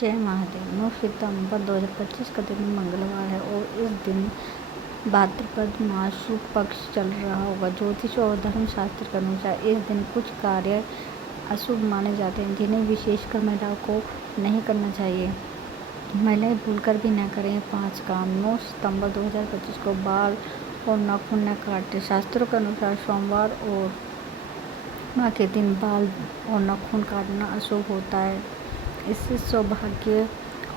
जय महादेव। 9 सितंबर 2025 का दिन मंगलवार है और इस दिन भाद्रपद मास शुक्ल पक्ष चल रहा होगा। ज्योतिष और धर्मशास्त्र के अनुसार इस दिन कुछ कार्य अशुभ माने जाते हैं जिन्हें विशेषकर महिलाओं को नहीं करना चाहिए। महिलाएं भूलकर भी न करें 5 काम। 9 सितंबर 2025 को बाल और नाखून न काटें। शास्त्रों के अनुसार सोमवार और माह के दिन बाल और नाखून काटना अशुभ होता है। इससे सौभाग्य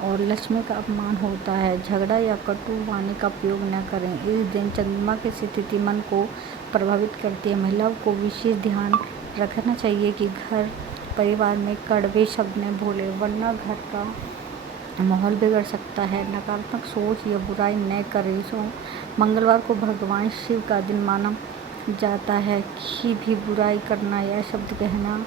और लक्ष्मी का अपमान होता है। झगड़ा या कटु वाणी का प्रयोग न करें। इस दिन चंद्रमा की स्थिति मन को प्रभावित करती है। महिलाओं को विशेष ध्यान रखना चाहिए कि घर परिवार में कड़वे शब्द न बोले, वरना घर का माहौल बिगड़ सकता है। नकारात्मक सोच या बुराई न करें। मंगलवार को भगवान शिव का दिन माना जाता है। किसी भी बुराई करना या शब्द कहना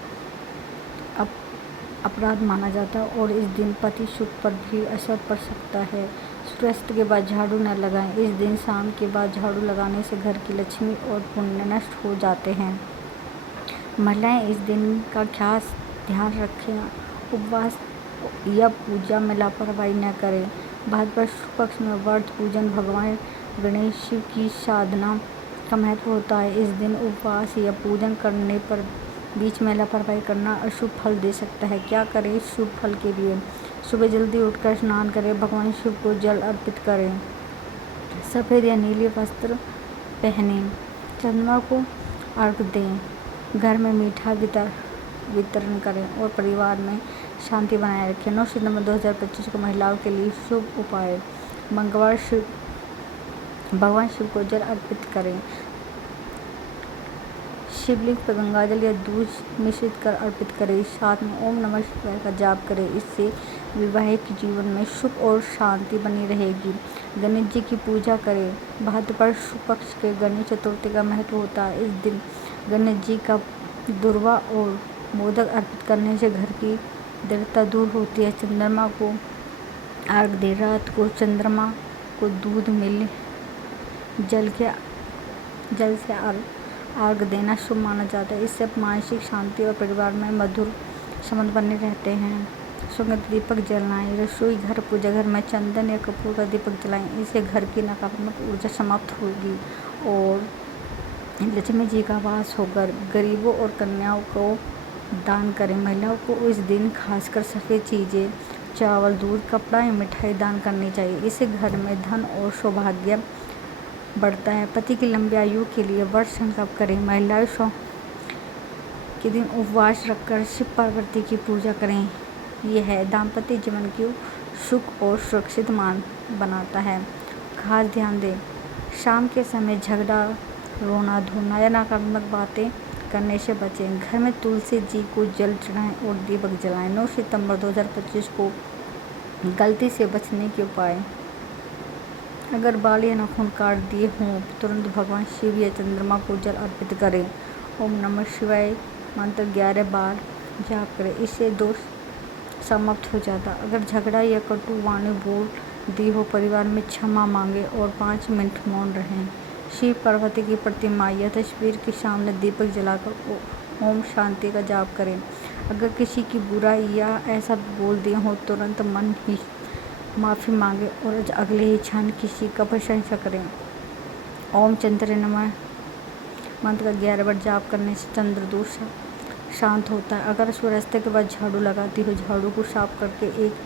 अपराध माना जाता है और इस दिन पति सुख पर भी असर पड़ सकता है। सूर्यास्त के बाद झाड़ू न लगाएं। इस दिन शाम के बाद झाड़ू लगाने से घर की लक्ष्मी और पुण्य नष्ट हो जाते हैं। महिलाएं इस दिन का खास ध्यान रखें। उपवास या पूजा में लापरवाही न करें। भाद्रपद शुक्ल पक्ष में व्रत पूजन भगवान गणेश शिव की साधना का महत्व होता है। इस दिन उपवास या पूजन करने पर बीच में लापरवाही करना अशुभ फल दे सकता है। क्या करें शुभ फल के लिए? सुबह जल्दी उठकर स्नान करें। भगवान शिव को जल अर्पित करें। सफ़ेद या नीले वस्त्र पहनें। चंद्रमा को अर्घ्य दें। घर में मीठा वितरण करें और परिवार में शांति बनाए रखें। 9 सितंबर 2025 को महिलाओं के लिए शुभ उपाय। मंगलवार भगवान शिव को जल अर्पित करें। शिवलिंग पर गंगाजल या दूध मिश्रित कर अर्पित करें। साथ में ओम नमः शिवाय का जाप करें। इससे वैवाहिक जीवन में सुख और शांति बनी रहेगी। गणेश जी की पूजा करें। भाद्रपद शुक्ल पक्ष के गणेश चतुर्थी का महत्व होता है। इस दिन गणेश जी का दुर्वा और मोदक अर्पित करने से घर की दरिद्रता दूर होती है। चंद्रमा को अर्घ्य दें। रात को चंद्रमा को दूध में जल से अर्घ्य देना शुभ माना जाता है। इससे मानसिक शांति और परिवार में मधुर संबंध बने रहते हैं। सुगंधित दीपक जलाएं। रसोई घर पूजा घर में चंदन या कपूर का दीपक जलाएं। इससे घर की नकारात्मक ऊर्जा समाप्त होगी और लक्ष्मी जी का वास होकर। गरीबों और कन्याओं को दान करें। महिलाओं को इस दिन खासकर सफ़ेद चीज़ें, चावल, दूध, कपड़ा या मिठाई दान करनी चाहिए। इससे घर में धन और सौभाग्य बढ़ता है। पति की लंबी आयु के लिए व्रत संकल्प करें। महिलाएं सोम के दिन उपवास रखकर शिव पार्वती की पूजा करें। यह दाम्पत्य जीवन को सुख और सुरक्षित बनाता है। खास ध्यान दें, शाम के समय झगड़ा, रोना धोना या नकारात्मक बातें करने से बचें। घर में तुलसी जी को जल चढ़ाएं और दीपक जलाएं। 9 सितंबर 2025 को गलती से बचने के उपाय। अगर बाल या नाखून काट दिए हों तुरंत भगवान शिव या चंद्रमा को जल अर्पित करें। ओम नमः शिवाय मंत्र 11 बार जाप करें। इससे दोष समाप्त हो जाता। अगर झगड़ा या कटु वाणी बोल दी हो परिवार में क्षमा मांगे और 5 मिनट मौन रहें। शिव पार्वती की प्रतिमा या तस्वीर के सामने दीपक जलाकर ओम शांति का जाप करें। अगर किसी की बुराई या ऐसा बोल दिए हो तुरंत मन ही माफ़ी मांगे और अगले ही क्षण किसी का प्रशंसा करें। ओम चंद्र नमः मंत्र का 11 बार जाप करने से चंद्र दोष शांत होता है। अगर सूर्यास्त के बाद झाड़ू लगाती हो झाड़ू को साफ करके एक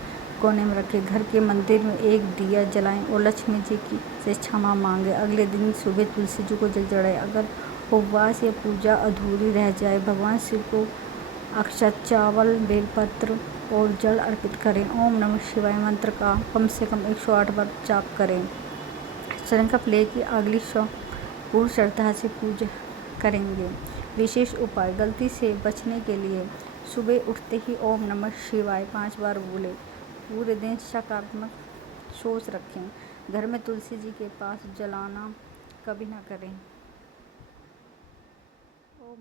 कोने में रखें। घर के मंदिर में एक दिया जलाएं और लक्ष्मी जी की से क्षमा मांगे। अगले दिन सुबह तुलसी जी को जल चढ़ाएं। अगर उपवास या पूजा अधूरी रह जाए भगवान शिव को अक्षत, चावल, बेलपत्र और जल अर्पित करें। ओम नमः शिवाय मंत्र का कम से कम 108 बार जाप करें। संकल्प ले कि अगली शाम पूर्ण श्रद्धा से पूजा करेंगे। विशेष उपाय। गलती से बचने के लिए सुबह उठते ही ओम नमः शिवाय 5 बार बोलें। पूरे दिन सकारात्मक सोच रखें। घर में तुलसी जी के पास जलाना कभी ना करें। ओम